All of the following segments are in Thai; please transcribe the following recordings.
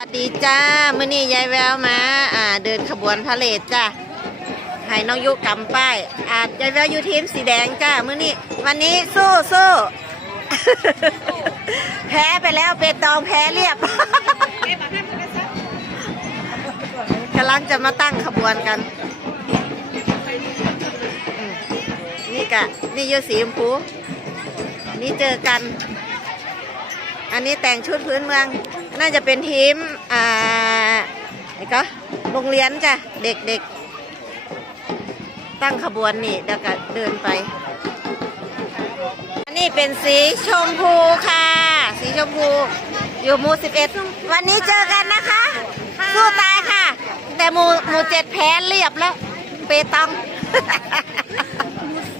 สวัสดีจ้ามื้อนี้ยายแววมา อ่า เดินขบวนพาเลทจ้าให้น้องยุกำป้าย อ่ายายแววอยู่ทีมสีแดงจ้ามื้อนี้วันนี้สู้สู้แพ้ไปแล้วเป็นตองแพ้เรียบกำลังจะมาตั้งขบวนกัน นี่กะ นี่ยูสีชมพูนี่เจอกัน อันนี้แต่งชุดพื้นเมือง น่าจะเป็นทีมอ่าไอ้ก็โรงเรียนจ้ะเด็กๆ ตั้งขบวนนี่แล้วก็เดินไปอันนี้เป็นสีชมพูค่ะ สีชมพู อยู่หมู่11 วันนี้เจอกันนะคะสู้ตายค่ะ แต่หมู่หมู่เจ็ดแพ้เรียบแล้ว เปตัง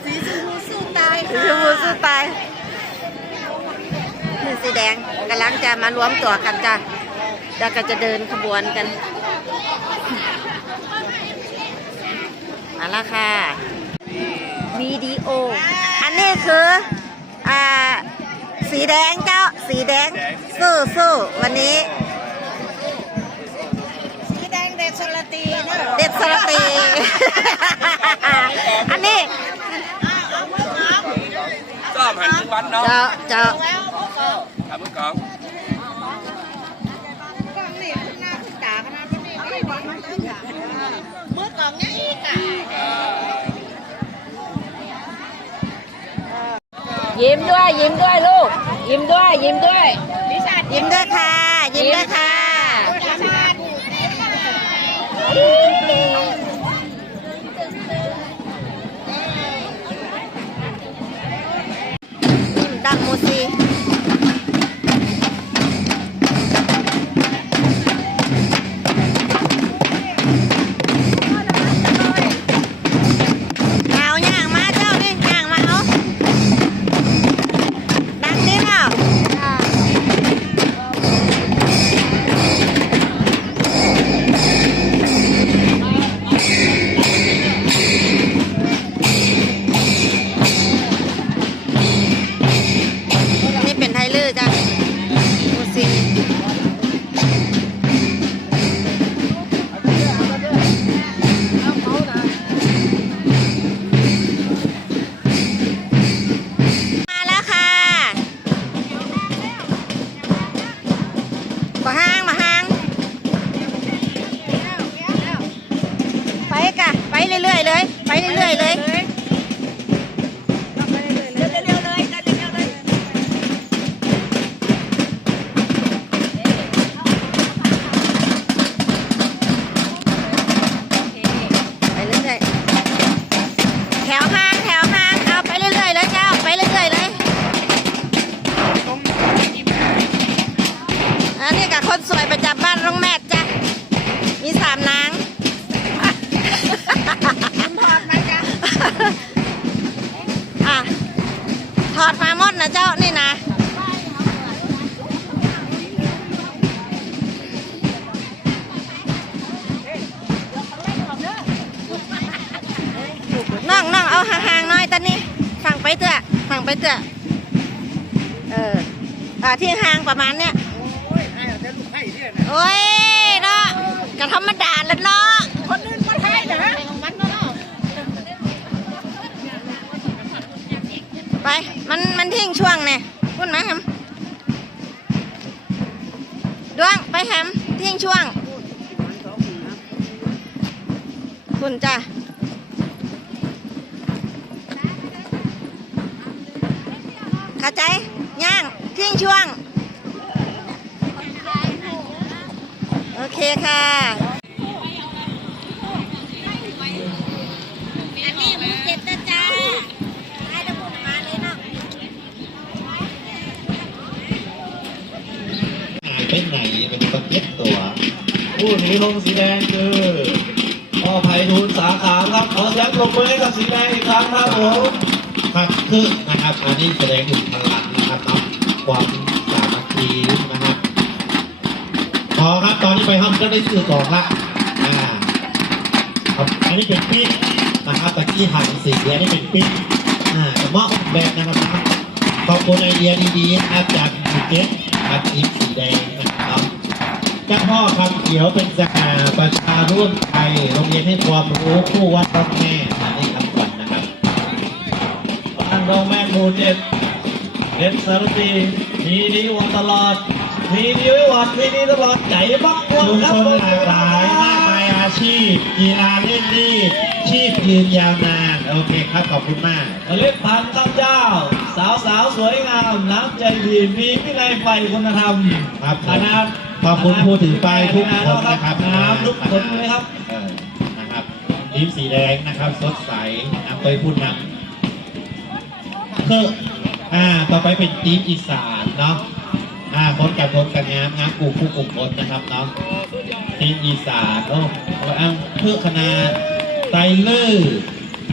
สีชมพูสู้ตายสีชมพูสู้ตายนี่ สีแดงกำลังจะมารวมตัวกันจ้ะแล้วก็จะเดินขบวนกัน มาแล้วค่ะวิดีโอ อันนี้คือ อ่า สีแดงเจ้า สีแดง สู้สู้วันนี้ สีแดงเด็ดสลตีเนอะเด็ดสระตี อันนี้ ชอบหันทุกวันเนาะ เจ้าเจ้า แล้วพวกเรา ถามเมื่อก่อน ฟังนี่คุณหน้าคุณตากันนะวันนี้ไม่หวังมันตั้งอย่างเมื่อก่อนเนี่ยอีกอ่ะ ยิ้มด้วยยิ้มด้วยลูก ยิ้มด้วยยิ้มด้วย วิชา ยิ้มด้วยค่ะ ยิ้มด้วยค่ะ เอาห่างๆหน่อยตอนนี้ ฝั่งไปเถอะฝั่งไปเถอะเอออ่าที่ห่างประมาณเนี้ยโอ้ยเนาะก็ธรรมดาแล้วเนาะคนนึงมาไทยนะของมันะไปมันมันทิ้งช่วงเนี่ยพุ่นไหมแฮมดวงไปแฮมทิ้งช่วงคุณจ้ะ เข้าใจย่างทิ้งช่วง โอเคค่ะอันนี้หมูเจ็ดนะจ้าให้ตะบุญมาเลยเนาะอ่านเป็นไหนเป็นประเภทตัวผู้หนีลงสีแดงคือพ่อไพฑูรย์สาขาครับขอเสียงปรบมือให้กับสีแดงอีกครั้งครับผม ครับคือนะครับอันนี้แสดงถึงพลังนะครับเนาะความสามัคคีนะครับพอครับตอนนี้ไปห้องก็ได้สื่อสองละอ่าครับอันนี้เป็นปิ๊กนะครับตะกี้หันสีอันนี้เป็นปิ๊กอ่าจะเหมาะแบบนะครับขอบคุณไอเดียดีๆนะครับจากภูเก็ตครับทีมสีแดงนะครับเจ้าพ่อคำเขียวเป็นสหาประชาร่วมไทยโรงเรียนให้ความรู้คู่วัดต้นแม่อันนี้คำขวัญนะครับ บ้านรองแม่หมู่เจ็ดเด็ดสารตีมีดีวันตลอดมีดีไว้หวัดมีดีตลอดใจบักวัชุนมครัชบนหลากหลายมากมายอาชีพกีฬาเล่นดีชีพยืนยาวนานโอเคครับขอบคุณมากเมล็ดพันธุ์ข้าวเจ้า สาวสาวๆสวยงามน้ำใจดีมีวินัยไฟคุณธรรมครับผมขนาดขอบคุณผู้ถือป้ายทุกคนนะครับน้ำทุกคนเลยครับเออนะครับทีมสีแดงนะครับ สดใสนำโดยผู้นำ คืออ่า ต่อไปเป็นทีมอีสานเนาะ อ่าคนกับคนกันงามงามกลุ่มผู้กลุ่มคนนะครับเนาะทีมอีสานโอ้อ้าเพื่อคณะไตรเลอร์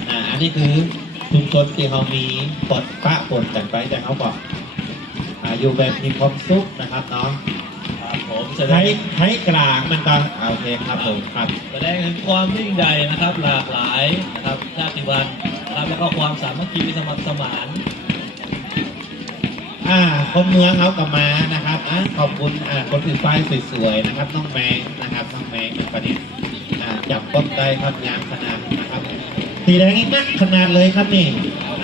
อ่า อันนี้คือชุมชนที่เขามีปดปะปลดกันไปแต่เขาบอกอ่าอยู่แบบมีความสุขนะครับเนาะครับผมแสดใช้ใช้กลางมันก็อ่าโอเคครับผมครับแสดงถึงความยิ่งใหญ่นะครับ หลากหลายนะครับชาติพันธุ์ ครับแล้วก็ความสามัคคีสมัครสมานอ่าคนเมืองเขากลับมานะครับอ่าขอบคุณอ่าคนถือป้ายสวยๆนะครับน้องแมงนะครับน้องแมงเป็นประเด็นอ่าจับต้นได้ครับยางขนาดนะครับสีแดงนี่นักขนาดเลยครับนี่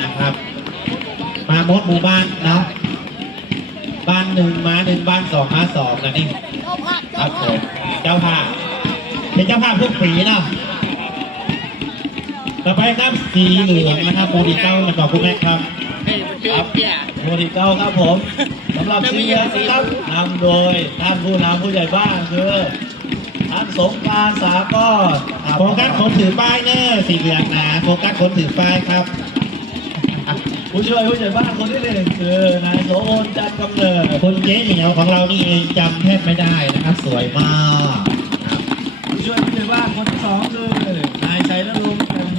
นะครับ มามดหมู่บ้านเนาะบ้านหนึ่งมาหนึ่งบ้านสองมาสองนะนี่ครับผมเจ้าภาพเป็นเจ้าภาพทุกปีเนาะ ต่อไปครับสีเหลืองนะครับปูดีเก้ามาต่อคุณแม่ครับครับโมดิเก้าครับผมสำหรับสีเหลืองนะครับนำโดยท่านผู้นำผู้ใหญ่บ้านคือท่านสงกรารสากลครับโฟกัสคนถือป้ายเนอร์สีเหลืองนะโฟกัสคนถือป้ายครับผู้ช่วยผู้ใหญ่บ้านคนที่หนึ่งคือนายโสพลจันทร์กำเนิดคนเจ๊เหนียวของเรานี่เองจำแทบไม่ได้นะครับ สวยมากผู้ช่วยผู้ใหญ่บ้านคนที่สองคือ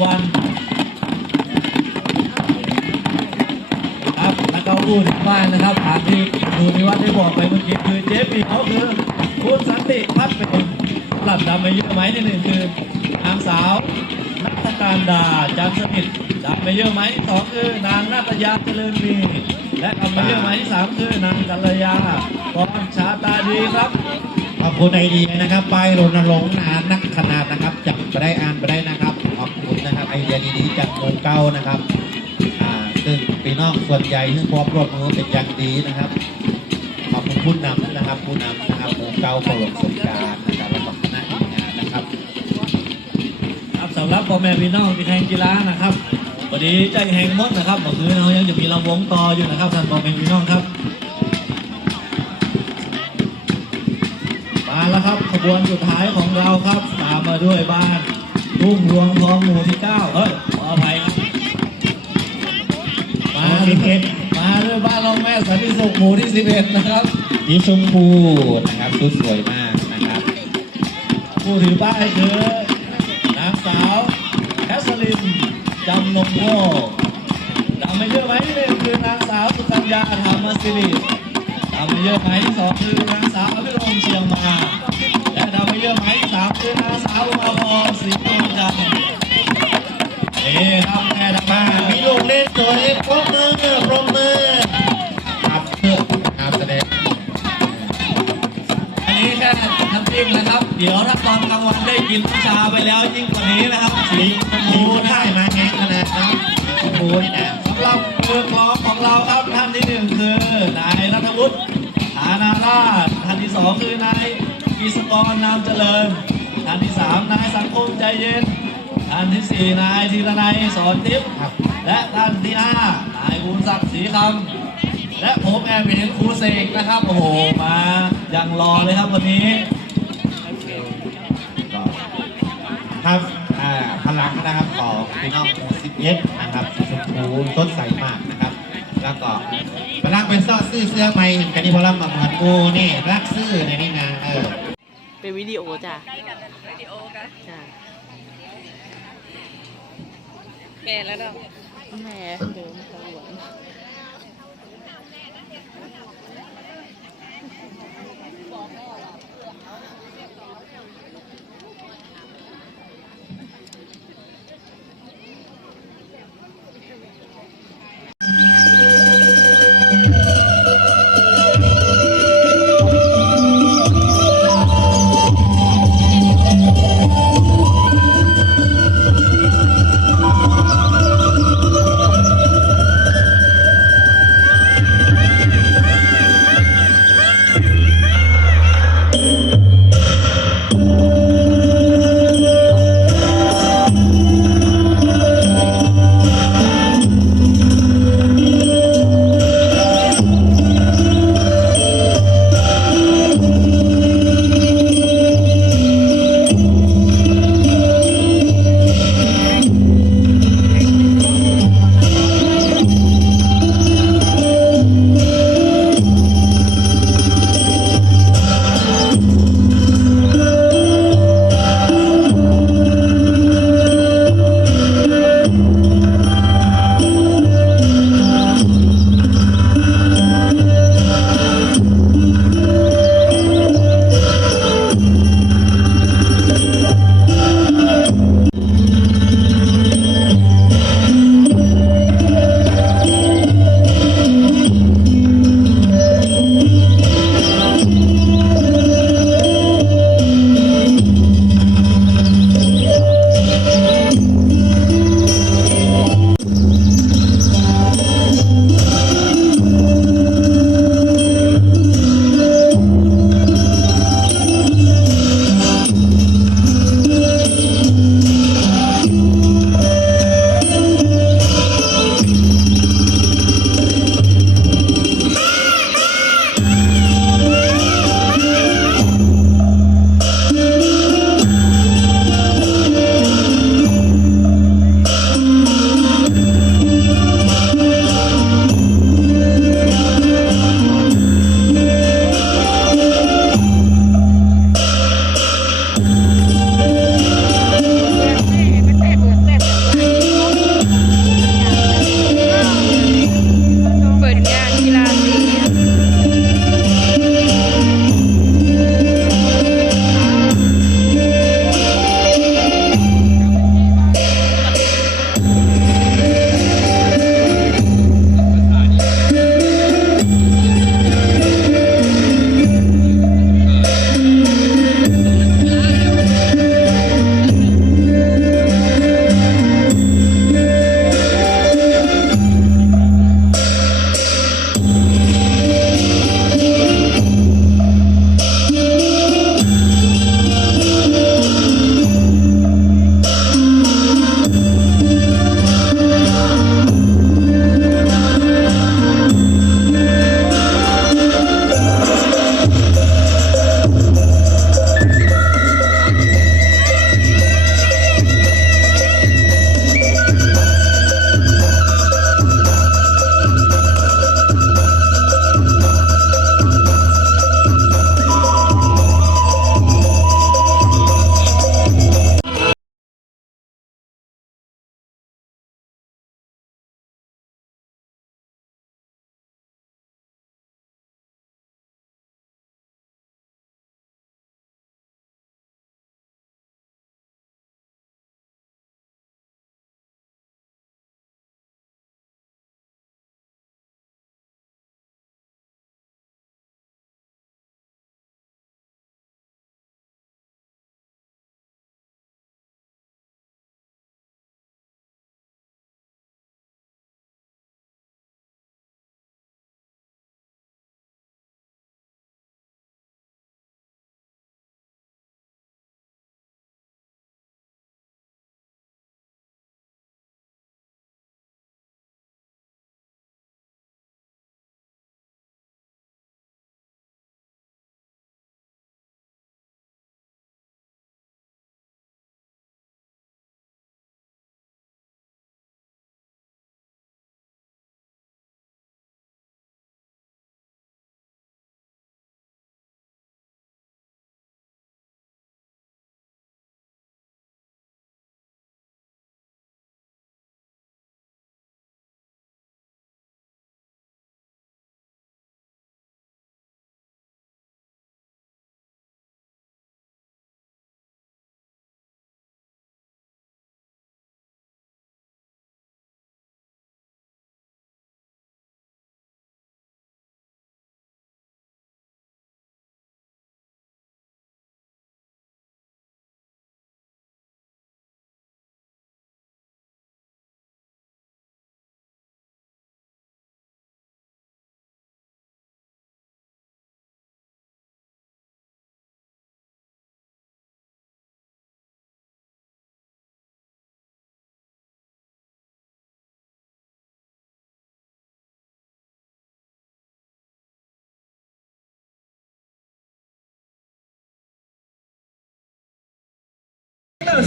วันครับแล้วก็ผู้ถึงบ้านนะครับผ่านที่ดูนิวัฒน์ได้บอกไปเมื่อกี้คือเจ๊ปีเขาคือคุณสันติพัฒน์เป็นหลับดำมาเยอะไหมที่หนึ่งคือนางสาวนัทการดาจันสมิทดำมาเยอะไหมสองคือนางนาตยาเจริญมีและดำมาเยอะไหมที่สามคือนางกัลยากรชาตาดีครับขอบคุณไอเดียนะครับป้ายรณรงค์นะนักขนาดนะครับจับไปได้อ่านไปได้นะครับขอบคุณนะครับ ไอเดียดีๆจากโมเก้านะครับซึ่งพี่น้องส่วนใหญ่ซึ่งความร่วมมือเป็นอย่างดีนะครับขอบคุณผู้นำนะครับผู้นำนะครับโมเก้าโปรดสงการนะครับและก็คณะทีมงานนะครับครับสำหรับพ่อแม่พี่น้องที่แข่งกีฬานะครับวันนี้ใจแห่งมดนะครับก็คือเรายังจะมีลำวงต่ออยู่นะครับท่านพ่อแม่พี่น้องครับมาแล้วครับขบวนสุดท้ายของเราครับตามมาด้วยบ้าน ทุ่งรวงทองหมู่ที่เก้าเอ้ยขออภัยครับมาสิบเอ็ดมาด้วยบ้านรองแม่สันติสุขหมู่ที่สิบเอ็ดนะครับสีชมพูนะครับชุดสวยมากนะครับ ผู้ถือป้ายคือนางสาวแคสลินจำนงโง่จำไม่เยอะไหมที่หนึ่งคือนางสาวสุกัญญาธรรมศิริจำไม่เยอะไหมที่สองคือนางสาวอภิรมย์เชียงมา มาเยอะไหมสามคือนางสาวมาพรศรีนวลจันเอ๊ครับแม่ทำมามีลูกเล่นตัวเล็กปรบมือปรบมือครับเพื่อการแสดงอันนี้แค่น้ำจิ้มนะครับ เดี๋ยวถ้าตอนกลางวันได้กินชาไปแล้วยิ่งกว่านี้นะครับสีชมดูพูได้มาแงขนาดนั้นชมพูนี่แหละสำหรับมือกลองของเราครับท่านที่หนึ่งคือนายรัฐวุฒิฐานาราชท่านที่สองคือนาย กิษกรนามเจริญท่านที่สามนายสังคมใจเย็นท่านที่สี่นายธีรนัยสอนทิพย์ครับและท่านที่ห้านายบุญศักดิ์ศรีคำและผมแอบเห็นครูเสกนะครับโอ้โหมาอย่างรอเลยครับวันนี้ครับพลังนะครับของพี่น้องสิบเอ็ดนะครับชมพูต้นใสมากนะครับ แล้วก็พลังเป็นซ่อซื้อเสื้อใหม่กันนี่พลังมาเหมือนกูนี่รักซื้อในนี่นะเออ เป็นวิดีโอจ้ะใกล้กันวิดีโอกันจ้ะแม่แล้วดอกแม่เดิมตะวัน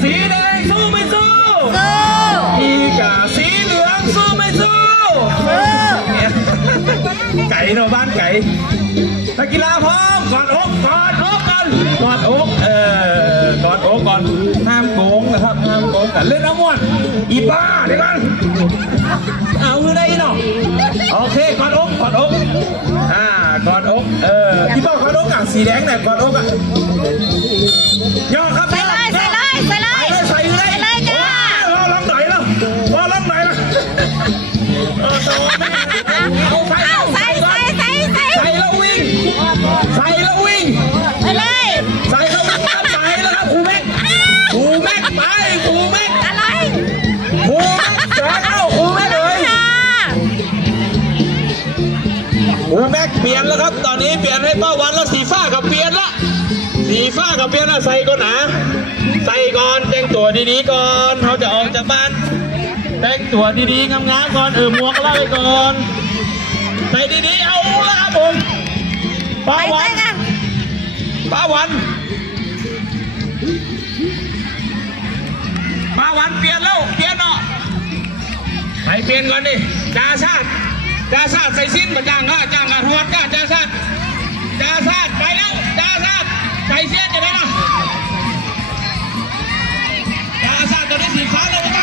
สีแดงสู้ไม่สู้สู้อีกาสีเหลืองสู้ไม่สู้สู้ไก่เนาะบ้านไก่นักกีฬาพร้อมกอดอกกอดอกกันกอดอกเออกอดอกก่อนห้ามโกงนะครับห้ามโกงกันเล่นน้ำมวนอีบ้าเดี๋ยวกันเอาคือได้อีเนาะโอเคกอดอกกอดอกอ่ากอดอกเออพี่ต้องกอดอกอะสีแดงเนี่ยกอดอกอะย่อครับ ใส่แล้ววิ่ง ไปเลยใส่แล้ววิ่งครับใส่แล้วครับครูแม็กครูแม็กไปครูแม็กอะไรครูแม็กแจกเข้าครูแม็กเลยจ้าครูแม็กเปลี่ยนแล้วครับ ตอนนี้เปลี่ยนให้ป้าวันแล้วสีฟ้ากับเปลี่ยนละ สีฟ้ากับเปลี่ยนละใส่ก่อนนะใส่ก่อนแต่งตัวดีๆก่อนเขาจะออกจากบ้านแต่งตัวดีๆงามๆก่อนเออหมวกเล่าไปก่อนใส่ดีๆเอาละครับผม ป้าวันป้าวันป้าวันเปลี่ยนแล้วเปลี่ยนเนาะให้เปลี่ยนก่อนดิจ่าชาติจ่าชาติใส่สิ้นมาจ้างข้าจ้างข้าทวดข้าจ่าชาติจ่าชาติไปแล้วจ่าชาติใส่เสี้ยนจะได้ละจ่าชาติตัวนี้สีฟ้าเลย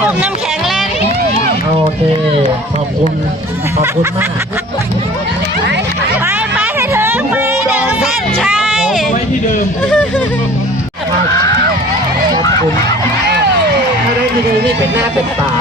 งจ้ะอันนี้วงน้ำแข็งแรงโอเค ขอบคุณ ขอบคุณมาก ไปไปให้ถึงไปถึงเส้นชัยไว้ที่เดิมขอบคุณถ้าได้ที่นี่นี่เป็นหน้าเป็นตา